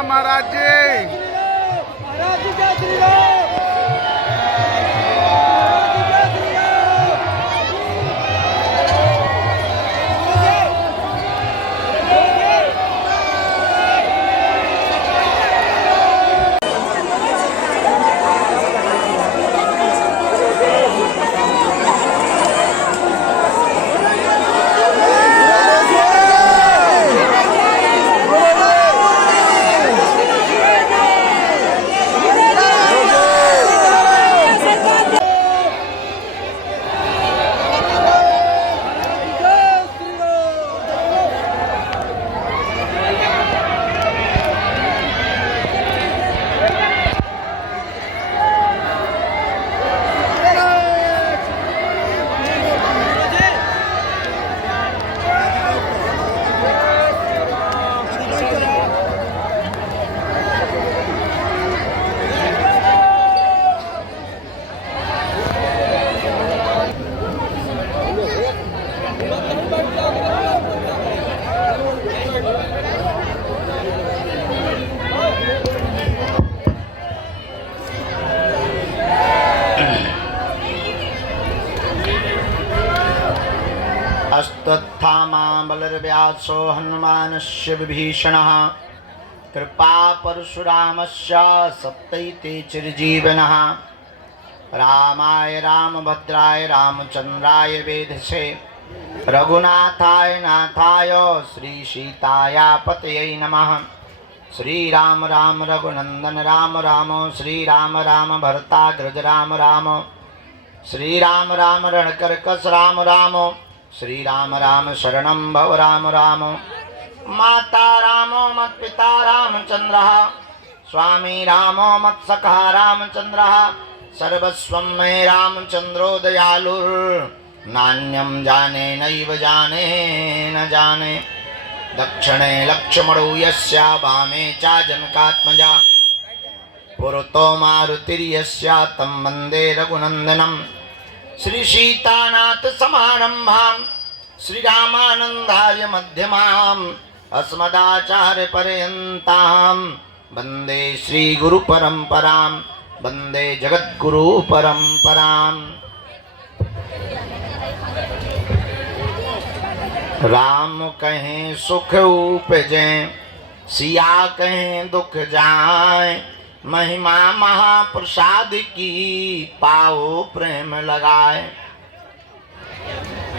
राम महाराज जी। महाराज जी जय श्री राम। अस्तत्थामा बलर्व्यासो हनुमानस्य विभीषणः कृपा परशुरामस्य सप्तैते चिरजीवनः रामाय रामभद्राय रामचंद्राय वेधसे रघुनाथाय नाथाय श्रीसीताय पतये नमः। श्रीराम राम रघुनंदन राम राम श्रीराम राम भरताग्रज राम राम श्रीराम राम रणकर्कश राम राम श्रीराम राम शरणं भव राम राम। माता रामो मत्पिता रामचंद्रः स्वामी रामो मत्सखा रामचंद्रः सर्वस्वं मे रामचंद्रो दयालुर्नान्यं जाने नैव जाने न जाने। दक्षिणे लक्ष्मणो यस्य वामे च जनकात्मजा पुरतो मारुतिर्यस्य तं वन्दे रघुनन्दनं। श्री सीतानाथ समारंभां श्रीरामानंदार्य मध्यमाम् अस्मदाचार्य पर्यन्तां वन्दे श्री गुरु परंपरां वन्दे जगद्गुरु परंपरां। राम कहें सुख उपजे सिया कहें दुख जाए महिमा महाप्रसाद की पाओ प्रेम लगाए।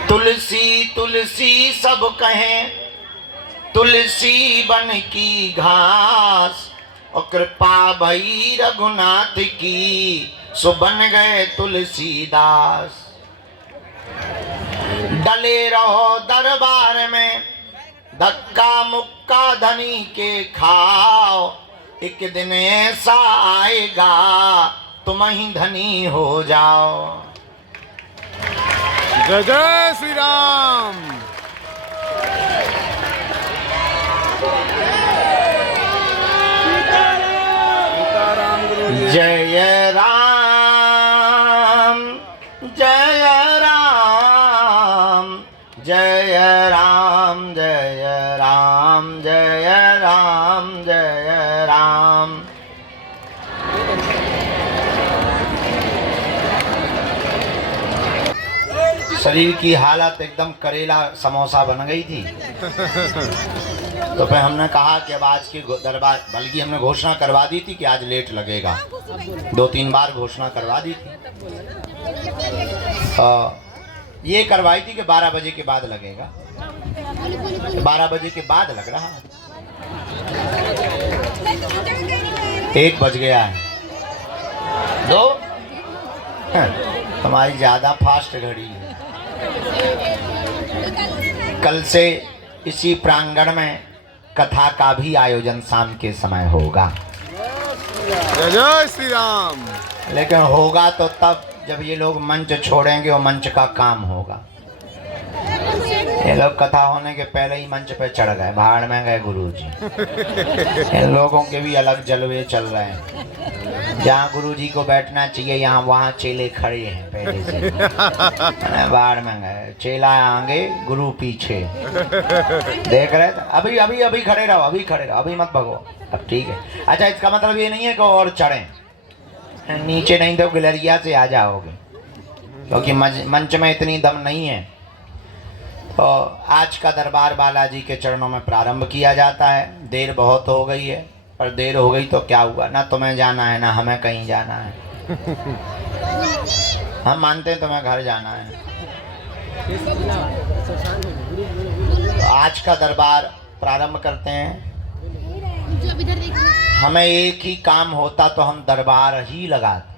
तुलसी तुलसी सब कहें तुलसी बन की घास और कृपा भई रघुनाथ की सो बन गए तुलसीदास। डले रहो दरबार में धक्का मुक्का धनी के खाओ एक दिन ऐसा आएगा तुम ही धनी हो जाओ। जय जय श्री राम। सीताराम गुरु जी। जय राम जय राम जय राम जय राम जय राम जय राम। शरीर की हालत एकदम करेला समोसा बन गई थी तो फिर हमने कहा कि अब आज के दरबार बल्कि हमने घोषणा करवा दी थी कि आज लेट लगेगा। 2-3 बार घोषणा करवा दी थी। ये करवाई थी कि 12 बजे के बाद लगेगा। 12 बजे के बाद लग रहा है। 1 बज गया है। 2 हमारी ज्यादा फास्ट घड़ी है। कल से इसी प्रांगण में कथा का भी आयोजन शाम के समय होगा। जय जय श्री राम। लेकिन होगा तो तब जब ये लोग मंच छोड़ेंगे और मंच का काम होगा। ये लोग कथा होने के पहले ही मंच पे चढ़ गए, भाड़ में गए गुरुजी। इन लोगों के भी अलग जलवे चल रहे हैं। जहाँ गुरुजी को बैठना चाहिए यहाँ वहाँ चेले खड़े हैं पहले से। भाड़ में गए, चेला आगे गुरु पीछे। देख रहे थे, अभी अभी अभी खड़े रहो, अभी खड़े रहो, अभी मत भगो। अब ठीक है। अच्छा, इसका मतलब ये नहीं है कि और चढ़ें, नीचे नहीं तो गिलरिया से आ जाओगे, क्योंकि मंच में इतनी दम नहीं है। तो आज का दरबार बालाजी के चरणों में प्रारंभ किया जाता है। देर बहुत हो गई है, पर देर हो गई तो क्या हुआ, ना तुम्हें जाना है ना हमें कहीं जाना है। हम मानते हैं तुम्हें घर जाना है। तो आज का दरबार प्रारंभ करते हैं। हमें एक ही काम होता तो हम दरबार ही लगाते।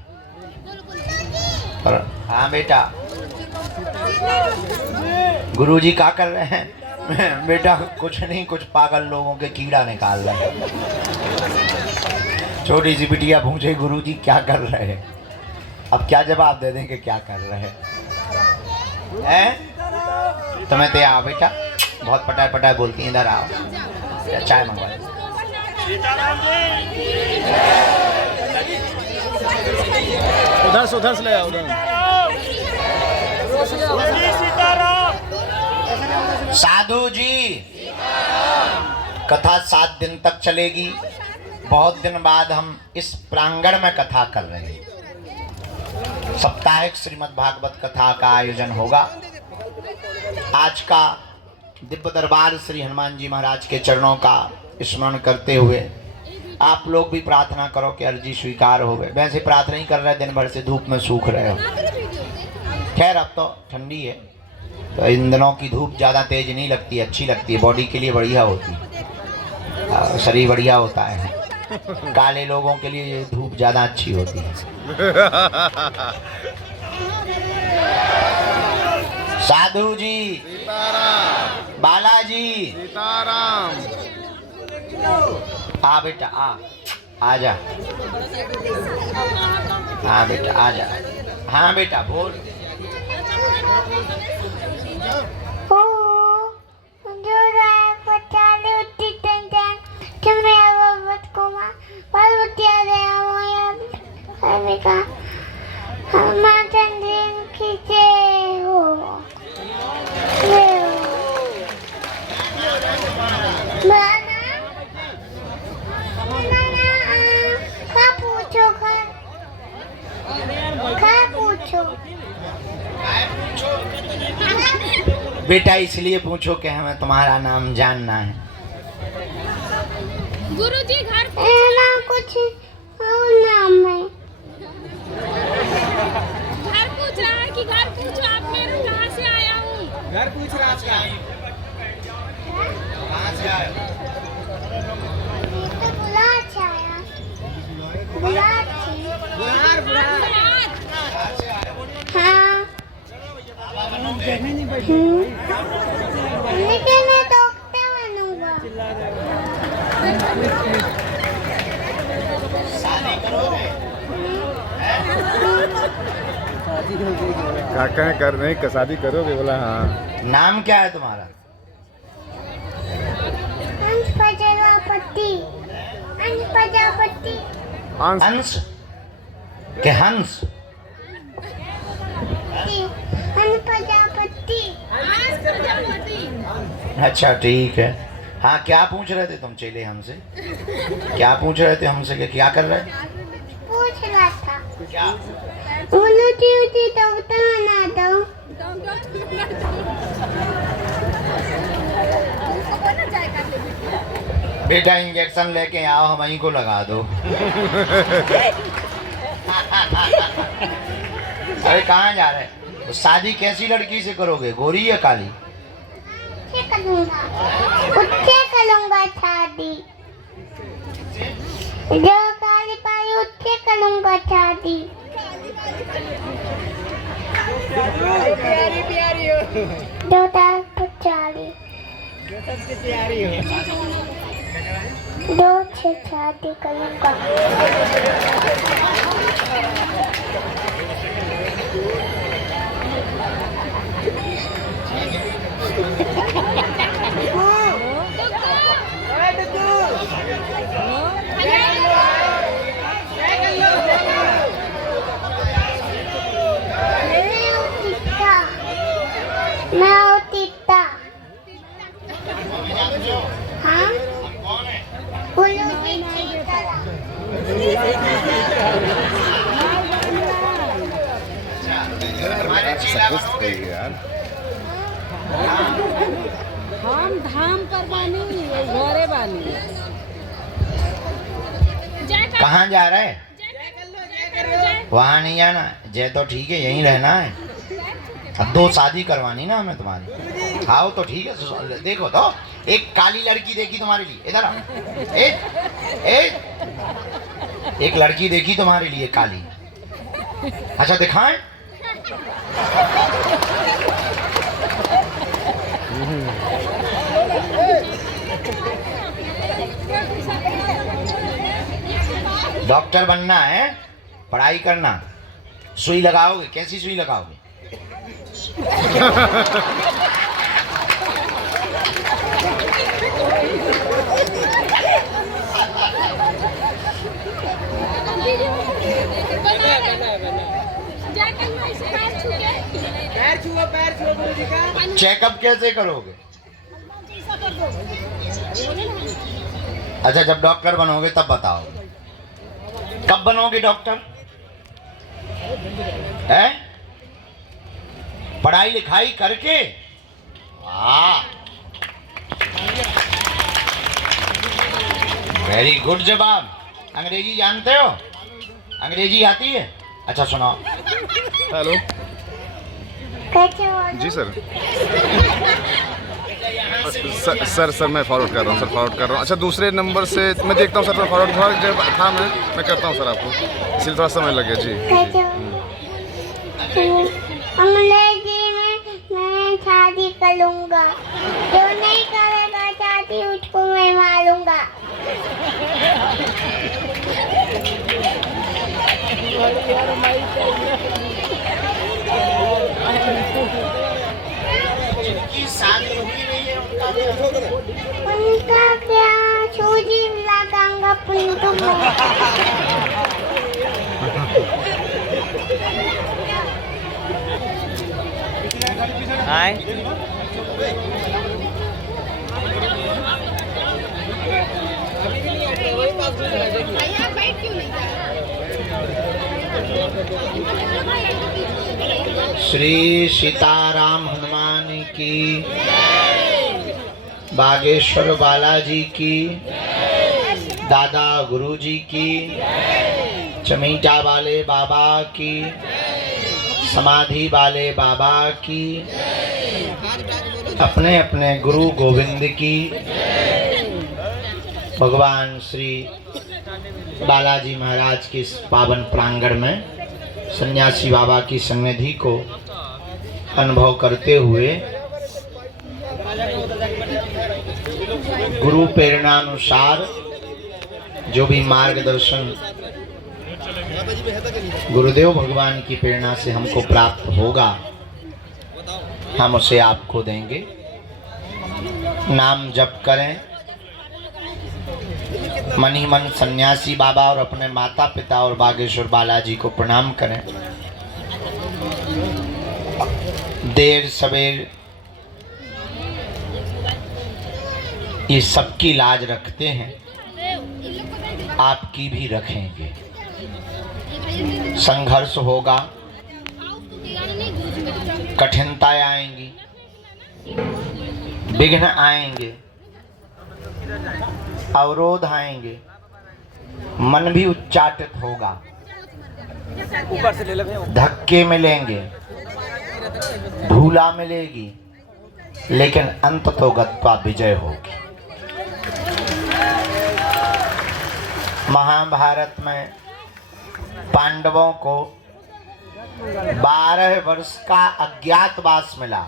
पर हाँ बेटा, गुरुजी क्या कर रहे हैं? बेटा कुछ नहीं, कुछ पागल लोगों के कीड़ा निकाल रहे हैं। छोटी सी बिटिया पूछे गुरुजी क्या कर रहे हैं? अब क्या जवाब दे दें कि क्या कर रहे हैं? तुम्हें तो आओ बेटा, बहुत पटाए पटाए बोलती हैं, इधर आओ, चाय मंगवा। उधर से ले आओ, उधर। साधु जी, कथा 7 दिन तक चलेगी। बहुत दिन बाद हम इस प्रांगण में कथा कर रहे हैं। साप्ताहिक श्रीमद् भागवत कथा का आयोजन होगा। आज का दिव्य दरबार श्री हनुमान जी महाराज के चरणों का स्मरण करते हुए आप लोग भी प्रार्थना करो कि अर्जी स्वीकार हो गए। वैसे प्रार्थना ही कर रहे, दिन भर से धूप में सूख रहे हो। खैर अब तो ठंडी है, तो इन दिनों की धूप ज़्यादा तेज नहीं लगती, अच्छी लगती है, बॉडी के लिए बढ़िया होती है, शरीर बढ़िया होता है। काले लोगों के लिए ये धूप ज़्यादा अच्छी होती है। साधु जी, सीताराम, बालाजी, सीताराम। आ बेटा, आ जा। हाँ बेटा आ जा। हाँ बेटा बोल। बेटा इसलिए पूछो कि हमें तुम्हारा नाम जानना है। गुरुजी घर नाम कुछ और नाम है। घर पूछ रहा है कि घर पूछो आप, मैं कहाँ से आया हूँ। घर पूछ रहा था। कहाँ से आए? तो बुलाच आया। बुलाच। हाँ। लेकिन मैं डॉक्टर बनूंगा। शादी करोगे? काका कर रहे हैं, शादी करोगे? बोला हाँ। नाम क्या है तुम्हारा? हंस प्रजापति। हंस प्रजापति। हंस के हंस? हंस प्रजापति। अच्छा ठीक है। हाँ क्या पूछ रहे थे तुम चेले हमसे? क्या पूछ रहे थे हमसे कि क्या कर रहे? पूछ रहा था। क्या? उन्होंने डॉक्टर बना दो। बेटा इंजेक्शन लेके आओ, हम वहीं को लगा दो। अरे कहाँ जा रहे? तो शादी कैसी लड़की से करोगे, गोरी या काली? उससे करूँगा शादी। जो काली पाई उससे करूँगा शादी। प्यारी प्यारी हो। 2040। जो सबसे प्यारी हो। 2 से शादी करूँगा। सकस થઈ ગઈ યાર हम धाम पर बानी घरे बानी जय कर कहाँ जा रहे हैं? जय करो वहाँ नहीं जाना। जय तो ठीक है, यहीं रहना है। अब 2 शादी करवानी ना हमें तुम्हारी। आओ तो ठीक है। देखो तो एक काली लड़की देखी तुम्हारे लिए, इधर आओ। एक लड़की देखी तुम्हारे लिए काली। अच्छा दिखाएं? डॉक्टर बनना है, पढ़ाई करना। सुई लगाओगे? कैसी सुई लगाओगे? जय कर इसे पैर छू के पैर छुओ गुरुजी का। चेकअप कैसे करोगे? ऐसा कर दो बोले ना अच्छा जब डॉक्टर बनोगे तब बताओ। कब बनोगे डॉक्टर? है? पढ़ाई लिखाई करके? वाह, वेरी गुड जवाब। अंग्रेजी जानते हो? अंग्रेजी आती है? अच्छा सुनाओ। हेलो कैसे हो जी सर सर मैं फॉरवर्ड कर रहा हूँ सर, फॉरवर्ड कर रहा हूँ। अच्छा दूसरे नंबर से मैं देखता हूँ सर, फॉरवर्ड थोड़ा जब था मैं करता हूँ सर आपको, इसलिए थोड़ा समय लगे जी। कैसे हो अंग्रेजी में मैं शादी करूँगा, जो नहीं करेगा शादी उसको मैं मारूंगा। उनका क्या सूजी लगाऊंगा पुंटू में। हाय भैया बैठ क्यों नहीं जा श्री सीताराम हनुमान की, बागेश्वर बालाजी की, दादा गुरुजी की, चमीटा वाले बाबा की, समाधि वाले बाबा की, अपने अपने गुरु गोविंद की, भगवान श्री बालाजी महाराज के इस पावन प्रांगण में सन्यासी बाबा की सन्निधि को अनुभव करते हुए गुरु प्रेरणा अनुसार जो भी मार्गदर्शन गुरुदेव भगवान की प्रेरणा से हमको प्राप्त होगा, हम उसे आपको देंगे। नाम जप करें, मन ही मन सन्यासी बाबा और अपने माता पिता और बागेश्वर बालाजी को प्रणाम करें। देर सवेर ये सबकी लाज रखते हैं, आपकी भी रखेंगे। संघर्ष होगा, कठिनताएं आएंगी, विघ्न आएंगे, अवरोध आएंगे, मन भी उच्चाटित होगा, ऊपर से ले ले भैया। धक्के मिलेंगे, धूला मिलेगी, लेकिन अंत तो गत्वा विजय होगी। महाभारत में पांडवों को 12 वर्ष का अज्ञातवास मिला।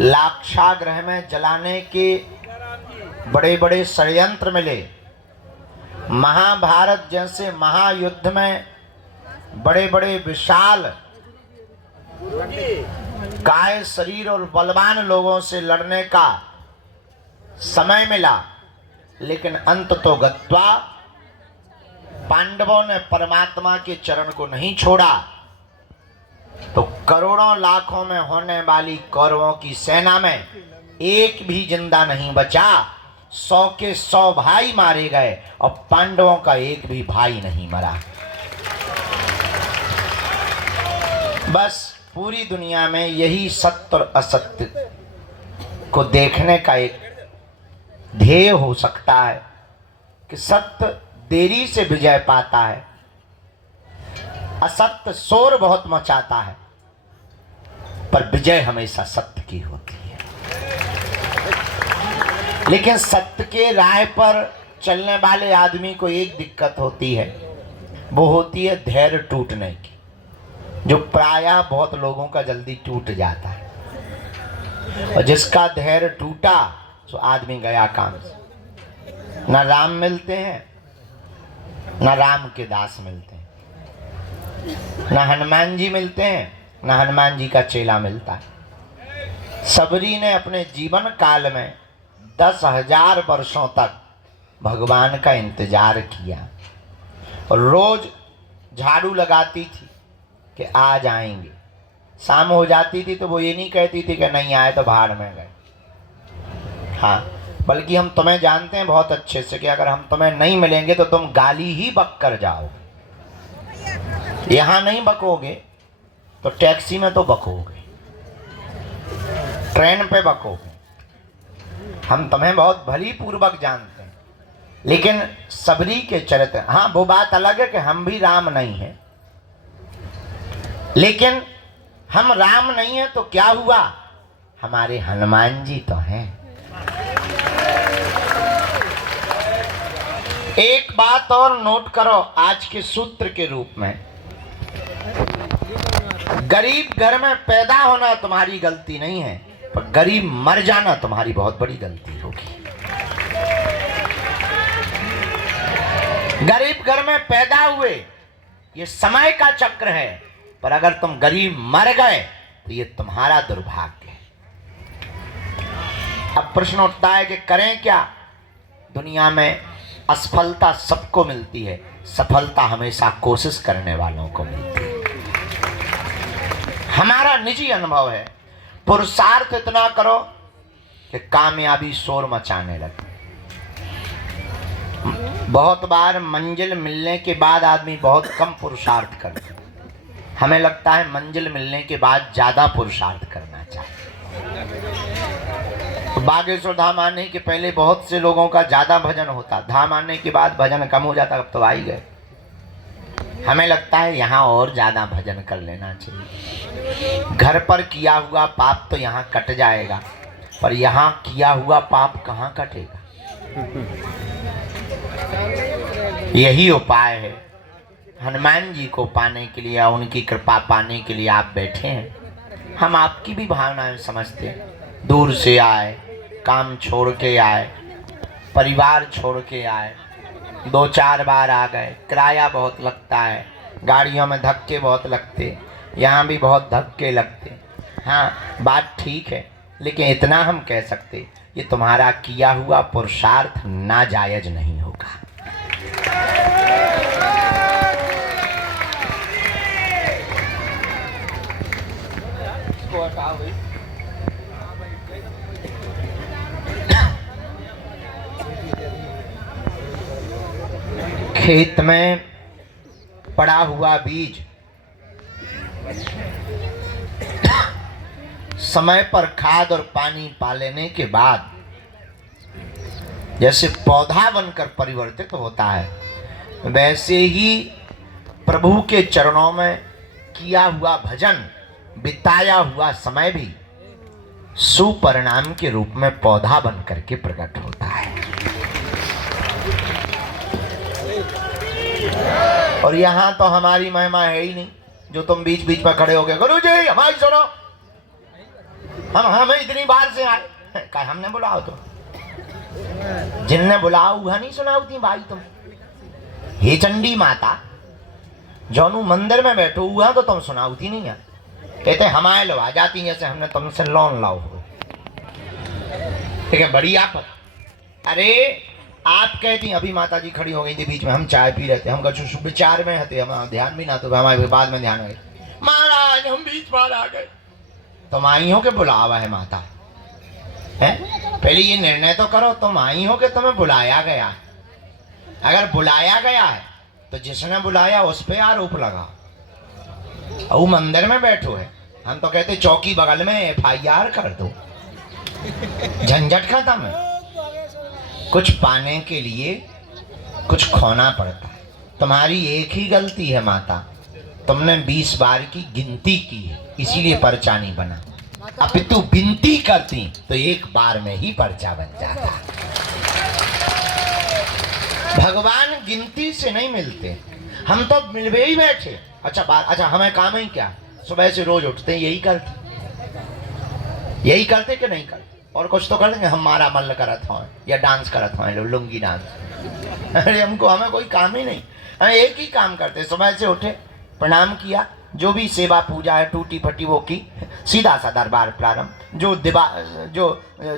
लाक्षागृह में जलाने के बड़े बड़े षड्यंत्र मिले। महाभारत जैसे महायुद्ध में बड़े बड़े विशाल काय शरीर और बलवान लोगों से लड़ने का समय मिला, लेकिन अंत तो गत्वा पांडवों ने परमात्मा के चरण को नहीं छोड़ा, तो करोड़ों लाखों में होने वाली कौरवों की सेना में एक भी जिंदा नहीं बचा। 100 के 100 भाई मारे गए और पांडवों का एक भी भाई नहीं मरा। बस पूरी दुनिया में यही सत्य और असत्य को देखने का एक ध्येय हो सकता है कि सत्य देरी से विजय पाता है, असत्य शोर बहुत मचाता है, पर विजय हमेशा सत्य की होती है। लेकिन सत्य के राह पर चलने वाले आदमी को एक दिक्कत होती है, वो होती है धैर्य टूटने की, जो प्रायः बहुत लोगों का जल्दी टूट जाता है। और जिसका धैर्य टूटा तो आदमी गया काम से। न राम मिलते हैं, न राम के दास मिलते हैं, न हनुमान जी मिलते हैं, न हनुमान जी का चेला मिलता है। सबरी ने अपने जीवन काल में 10,000 वर्षों तक भगवान का इंतजार किया और रोज झाड़ू लगाती थी कि आज आएंगे। शाम हो जाती थी तो वो ये नहीं कहती थी कि नहीं आए तो भाड़ में गए। हाँ, बल्कि हम तुम्हें जानते हैं बहुत अच्छे से कि अगर हम तुम्हें नहीं मिलेंगे तो तुम गाली ही बक कर जाओगे। यहाँ नहीं बकोगे तो टैक्सी में तो बकोगे, ट्रेन पे बकोगे। हम तुम्हें बहुत भली पूर्वक जानते हैं। लेकिन सबरी के चरित्र, हाँ वो बात अलग है कि हम भी राम नहीं हैं, लेकिन हम राम नहीं हैं तो क्या हुआ, हमारे हनुमान जी तो हैं। एक बात और नोट करो आज के सूत्र के रूप में, गरीब घर में पैदा होना तुम्हारी गलती नहीं है, पर गरीब मर जाना तुम्हारी बहुत बड़ी गलती होगी। गरीब घर में पैदा हुए ये समय का चक्र है, पर अगर तुम गरीब मर गए तो ये तुम्हारा दुर्भाग्य है। अब प्रश्न उठता है कि करें क्या। दुनिया में असफलता सबको मिलती है, सफलता हमेशा कोशिश करने वालों को मिलती है। हमारा निजी अनुभव है, पुरुषार्थ इतना करो कि कामयाबी शोर मचाने लगे। बहुत बार मंजिल मिलने के बाद आदमी बहुत कम पुरुषार्थ करता है। हमें लगता है मंजिल मिलने के बाद ज्यादा पुरुषार्थ करना चाहिए। तो बागेश्वर धाम आने के पहले बहुत से लोगों का ज्यादा भजन होता, धाम आने के बाद भजन कम हो जाता। अब तो आ ही गए, हमें लगता है यहाँ और ज्यादा भजन कर लेना चाहिए। घर पर किया हुआ पाप तो यहाँ कट जाएगा, पर यहाँ किया हुआ पाप कहाँ कटेगा। यही उपाय है। हनुमान जी को पाने के लिए, उनकी कृपा पाने के लिए आप बैठे हैं। हम आपकी भी भावनाएं समझते हैं। दूर से आए, काम छोड़ के आए, परिवार छोड़ के आए, 2-4 बार आ गए, किराया बहुत लगता है, गाड़ियों में धक्के बहुत लगते, यहाँ भी बहुत धक्के लगते। हाँ बात ठीक है, लेकिन इतना हम कह सकते, ये तुम्हारा किया हुआ पुरुषार्थ नाजायज नहीं होगा। खेत में पड़ा हुआ बीज समय पर खाद और पानी पा लेने के बाद जैसे पौधा बनकर परिवर्तित होता है, वैसे ही प्रभु के चरणों में किया हुआ भजन, बिताया हुआ समय भी सुपरिणाम के रूप में पौधा बन करके प्रकट होता है। और यहाँ तो हमारी महिमा है ही नहीं, जो तुम बीच बीच में खड़े हो गए, गुरु जी हमारी सुनो, हम इतनी बार से आए, क्या हमने बुलाओ तो, जिनने बुलाओ वह नहीं सुनाओती भाई तुम। हे चंडी माता, जौनू मंदिर में बैठो हुआ तो तुम सुनाओती नहीं है। कहते हमारे लो आ जाती जैसे हमने तुमसे लोन लाओ हो। ठीक है, बड़ी आप, अरे आप कहती अभी माता जी खड़ी हो गई थी बीच में, हम चाय पी रहे थे, हम कुछ विचार में हते, हम ध्यान भी ना, तो हमारे बाद में ध्यान गए, महाराज हम बीच बार आ गए। तुम आई हो के बुलावा है माता, है? पहले ये निर्णय तो करो, तुम आई हो कि तुम्हें बुलाया गया? अगर बुलाया गया है तो जिसने बुलाया उस पे आरोप लगा। वो मंदिर में बैठो है, हम तो कहते चौकी बगल में FIR कर दो, झंझट खत्म है। कुछ पाने के लिए कुछ खोना पड़ता है। तुम्हारी एक ही गलती है माता, तुमने 20 बार की गिनती की है, इसीलिए पर्चा नहीं बना। अब तू गिनती करती तो एक बार में ही पर्चा बन जाता। भगवान गिनती से नहीं मिलते, हम तो मिलवे ही बैठे। अच्छा हमें काम ही क्या, सुबह से रोज उठते हैं यही करते कि नहीं करते? और कुछ तो कर देंगे, हमारा मन करत हो या डांस करत हो, लुंगी डांस। अरे हमें कोई काम ही नहीं, हम एक ही काम करते। सुबह से उठे, प्रणाम किया, जो भी सेवा पूजा है टूटी फटी वो की, सीधा सा दरबार प्रारंभ। जो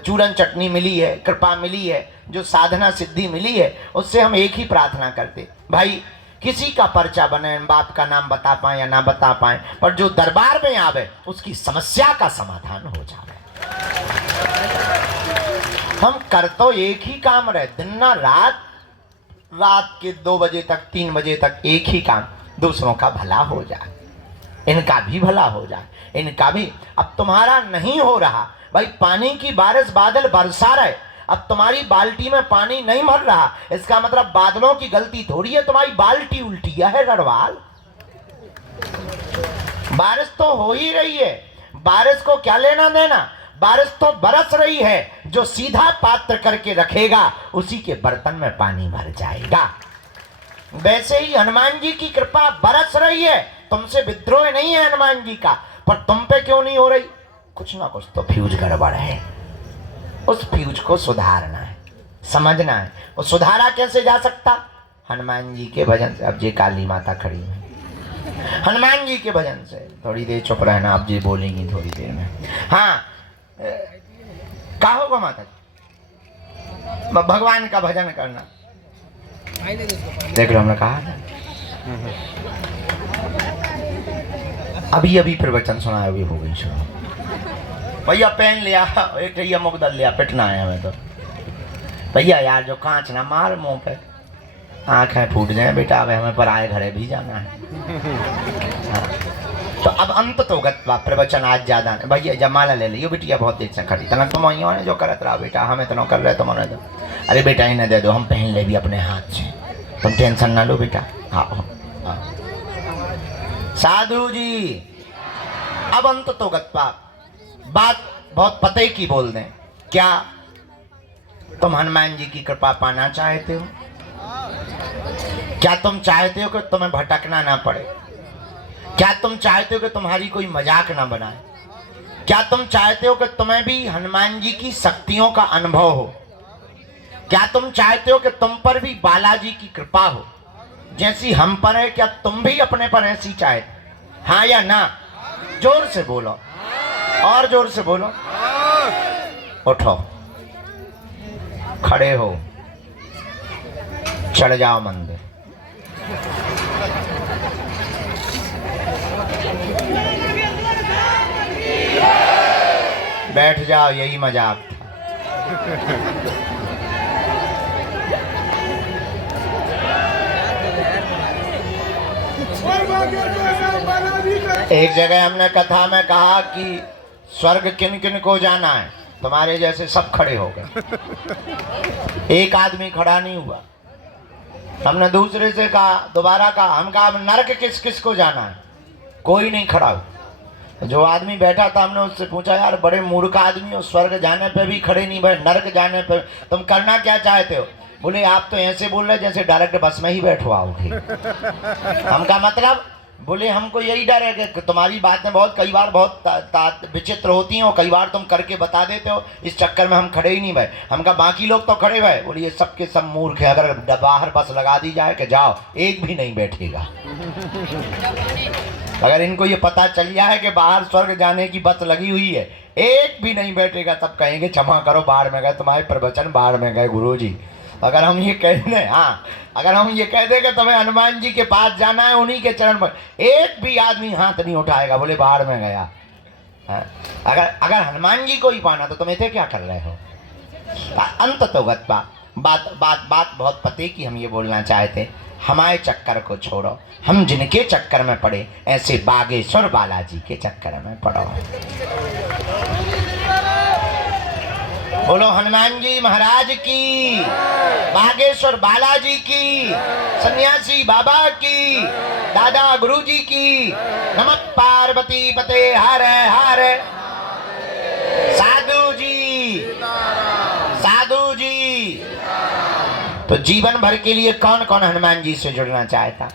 चूरन चटनी मिली है, कृपा मिली है, जो साधना सिद्धि मिली है, उससे हम एक ही प्रार्थना करते, भाई किसी का पर्चा बने, बाप का नाम बता पाए या ना बता पाए, पर जो दरबार में आवे उसकी समस्या का समाधान हो जाए। हम कर तो एक ही काम रहे, दिन ना रात के 2 बजे तक 3 बजे तक एक ही काम, दूसरों का भला हो जाए, इनका भी भला हो जाए, इनका भी। अब तुम्हारा नहीं हो रहा भाई, पानी की बारिश बादल बरसा रहे, अब तुम्हारी बाल्टी में पानी नहीं भर रहा, इसका मतलब बादलों की गलती थोड़ी है, तुम्हारी बाल्टी उल्टी है गढ़वाल। बारिश तो हो ही रही है, बारिश को क्या लेना देना, बारिश तो बरस रही है। जो सीधा पात्र करके रखेगा उसी के बर्तन में पानी भर जाएगा। वैसे ही हनुमान जी की कृपा बरस रही है, तुमसे विद्रोह नहीं है हनुमान जी का, पर तुम पे क्यों नहीं हो रही? कुछ ना कुछ तो फ्यूज गड़बड़ है, उस फ्यूज को सुधारना है, समझना है। वो सुधारा कैसे जा सकता? हनुमान जी के भजन से। अब ये काली माता खड़ी है, हनुमान जी के भजन से। थोड़ी देर चुप रहना, अब जी बोलेंगी थोड़ी देर में। हाँ, क्या होगा माता जी? भगवान का भजन करना। देख लो, हमने कहा अभी प्रवचन सुना है, अभी हो गई शुरू। भैया पेन लिया, एक ये मुकदल लिया, पिटना है हमें तो। भैया यार जो कांच ना मार मुंह पे, आंखें फूट जाए बेटा, अब हमें पराए घरे भी जाना है। हाँ। तो अब अंत तो गत्वा प्रवचन आज ज्यादा नहीं। भैया जमाला ले लियो, बिटिया बहुत देर से खड़ी, तना तुम ने जो करत रहा बेटा, हमें तो न कर रहे तुम दो। अरे बेटा इन्हें दे दो, हम पहन ले भी अपने हाथ से, तुम टेंशन ना लो बेटा। हाँ साधु जी, अब अंत तो गत्वा बात बहुत पते की बोल दें। क्या तुम हनुमान जी की कृपा पाना चाहते हो? क्या तुम चाहते हो कि तुम्हें भटकना ना पड़े? क्या तुम चाहते हो कि तुम्हारी कोई मजाक ना बनाए? क्या तुम चाहते हो कि तुम्हें भी हनुमान जी की शक्तियों का अनुभव हो? क्या तुम चाहते हो कि तुम पर भी बालाजी की कृपा हो जैसी हम पर है? क्या तुम भी अपने पर ऐसी चाहते? हाँ या ना? जोर से बोलो, और जोर से बोलो। उठो, खड़े हो, चढ़ जाओ मंदिर। बैठ जाओ, यही मजाक था। एक जगह हमने कथा में कहा कि स्वर्ग किन किन को जाना है, तुम्हारे जैसे सब खड़े हो गए, एक आदमी खड़ा नहीं हुआ। हमने दूसरे से कहा, दोबारा कहा, हम कहा नरक किस किस को जाना है, कोई नहीं खड़ा हुआ। जो आदमी बैठा था हमने उससे पूछा, यार बड़े मूर्ख आदमी हो, स्वर्ग जाने पे भी खड़े नहीं भाई, नरक जाने पे तुम करना क्या चाहते हो? बोले आप तो ऐसे बोल रहे जैसे डायरेक्ट बस में ही बैठो आओगे। हमका मतलब, बोले हमको यही डर है कि तुम्हारी बातें बहुत कई बार बहुत विचित्र होती हैं और कई बार तुम करके बता देते हो, इस चक्कर में हम खड़े ही नहीं भाई। हमका बाकी लोग तो खड़े भाई। बोले ये सबके सब मूर्ख है, अगर बाहर बस लगा दी जाए कि जाओ, एक भी नहीं बैठेगा। अगर इनको ये पता चल जाए कि बाहर स्वर्ग जाने की बस लगी हुई है, एक भी नहीं बैठेगा। सब कहेंगे क्षमा करो, बाहर में गए, तुम्हारे प्रवचन बाहर में गए गुरुजी। अगर हम ये कह दें, हाँ अगर हम ये कह दें कि तुम्हें हनुमान जी के पास जाना है, उन्हीं के चरण पर, एक भी आदमी हाथ नहीं उठाएगा, बोले बाहर में गया। हाँ? अगर हनुमान जी को ही पाना तो तुम इतने क्या कर रहे हो? अंत तो गत्वा बात बहुत पते की हम ये बोलना चाहते, हमारे चक्कर को छोड़ो, हम जिनके चक्कर में पड़े ऐसे बागेश्वर बालाजी के चक्कर में पड़ो। बोलो हनुमान जी महाराज की, बागेश्वर बालाजी की, सन्यासी बाबा की, दादा गुरु जी की। नमः पार्वती पते हर हर। साधु जी, साधु जी। तो जीवन भर के लिए कौन कौन हनुमान जी से जुड़ना चाहता?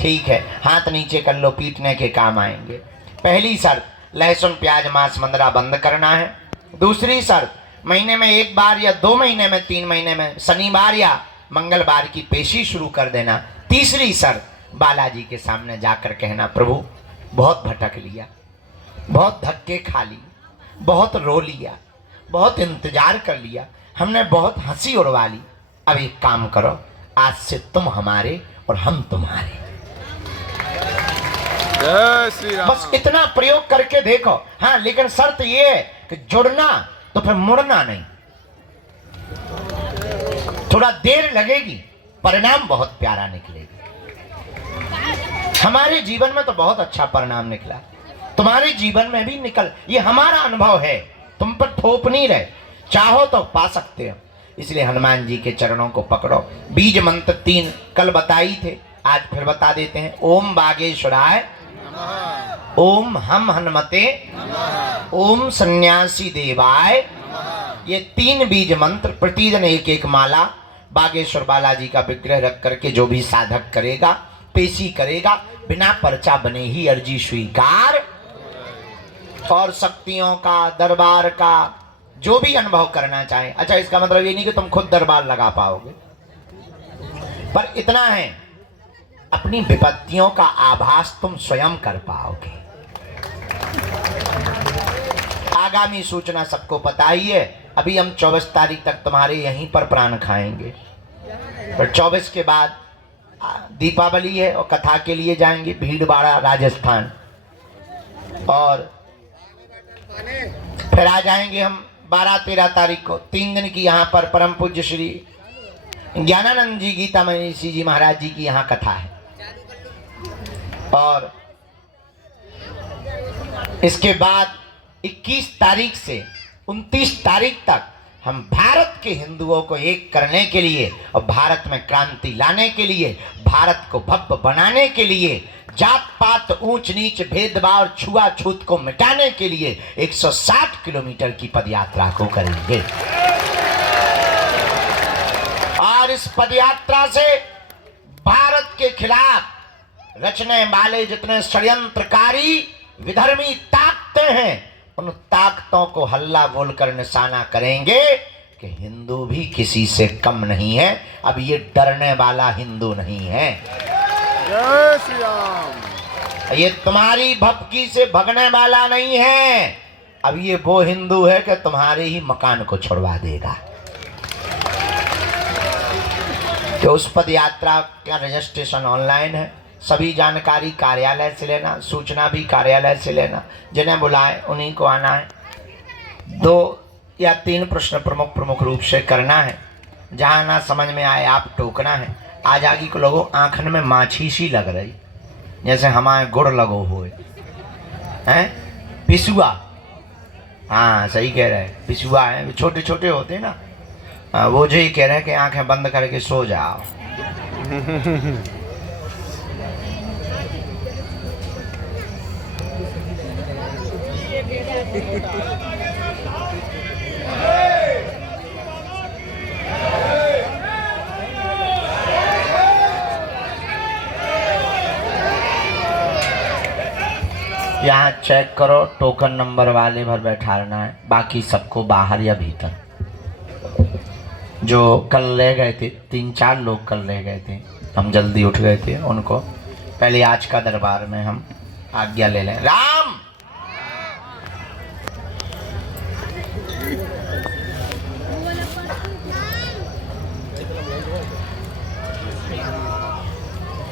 ठीक है, हाथ नीचे कर लो, पीटने के काम आएंगे। पहली शर्त, लहसुन प्याज मांस मंदरा बंद करना है। दूसरी शर्त, महीने में 1 बार या 2 महीने में 3 महीने में शनिवार या मंगलवार की पेशी शुरू कर देना। तीसरी शर्त, बालाजी के सामने जाकर कहना, प्रभु बहुत भटक लिया, बहुत धक्के खा लिए, बहुत रो लिया, बहुत इंतजार कर लिया, हमने बहुत हंसी उड़वा ली। अब एक काम करो, आज से तुम हमारे और हम तुम्हारे। जय श्री राम। बस इतना प्रयोग करके देखो। हाँ, लेकिन शर्त ये है कि जुड़ना तो फिर मुड़ना नहीं। थोड़ा देर लगेगी, परिणाम बहुत प्यारा निकलेगा। हमारे जीवन में तो बहुत अच्छा परिणाम निकला, तुम्हारे जीवन में भी निकल, ये हमारा अनुभव है, तुम पर थोप नहीं रहे, चाहो तो पा सकते हो। इसलिए हनुमान जी के चरणों को पकड़ो। बीज मंत्र 3 कल बताई थे, आज फिर बता देते हैं। ओम बागेश्वराय, ओम हम हनुमते, ओम सन्यासी देवाय। ये 3 बीज मंत्र प्रतिदिन 1-1 माला बागेश्वर बालाजी का विग्रह रख करके जो भी साधक करेगा, पेशी करेगा, बिना पर्चा बने ही अर्जी स्वीकार। और शक्तियों का, दरबार का जो भी अनुभव करना चाहे। अच्छा, इसका मतलब ये नहीं कि तुम खुद दरबार लगा पाओगे, पर इतना है, अपनी विपत्तियों का आभास तुम स्वयं कर पाओगे। आगामी सूचना सबको पता ही है। अभी हम 24 तारीख तक तुम्हारे यहीं पर प्राण खाएंगे, पर 24 के बाद दीपावली है और कथा के लिए जाएंगे भीलवाड़ा राजस्थान, और फिर आ जाएंगे हम 12-13 तारीख को। 3 दिन की यहाँ पर परम पूज्य श्री ज्ञानानंद जी गीतामणि जी महाराज जी की यहाँ कथा है। और इसके बाद 21 तारीख से 29 तारीख तक हम भारत के हिंदुओं को एक करने के लिए और भारत में क्रांति लाने के लिए, भारत को भव्य बनाने के लिए, जात पात ऊंच नीच भेदभाव और छुआछूत को मिटाने के लिए 160 किलोमीटर की पदयात्रा को करेंगे। और इस पदयात्रा से भारत के खिलाफ रचने वाले जितने षड्यंत्रकारी विधर्मी ताकतें हैं, उन ताकतों को हल्ला बोलकर निशाना करेंगे कि हिंदू भी किसी से कम नहीं है। अब ये डरने वाला हिंदू नहीं है। जय श्री राम। ये तुम्हारी भपकी से भगने वाला नहीं है। अब ये वो हिंदू है कि तुम्हारे ही मकान को छुड़वा देगा। तो उस पद यात्रा का रजिस्ट्रेशन ऑनलाइन है। सभी जानकारी कार्यालय से लेना, सूचना भी कार्यालय से लेना। जिन्हें बुलाए उन्हीं को आना है। 2 या 3 प्रश्न प्रमुख रूप से करना है। जहाँ ना समझ में आए आप टोकना है। आज आगे को लोगों आँखन में माछी सी लग रही, जैसे हमारे गुड़ लगो हुए हैं। पिसुआ, हाँ सही कह रहे हैं, पिसुआ है, छोटे छोटे होते हैं ना। वो जो ही कह रहे हैं कि आंखें बंद करके सो जाओ। यहाँ चेक करो, टोकन नंबर वाले भर बैठाना है, बाकी सबको बाहर या भीतर। जो कल ले गए थे, 3-4 लोग कल ले गए थे, हम जल्दी उठ गए थे, उनको पहले आज का दरबार में हम आज्ञा ले लें। राम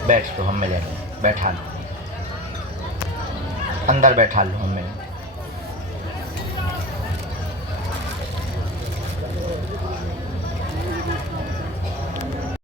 बैठ लो, हम मिलेंगे। बैठा लो, अंदर बैठा लो, हम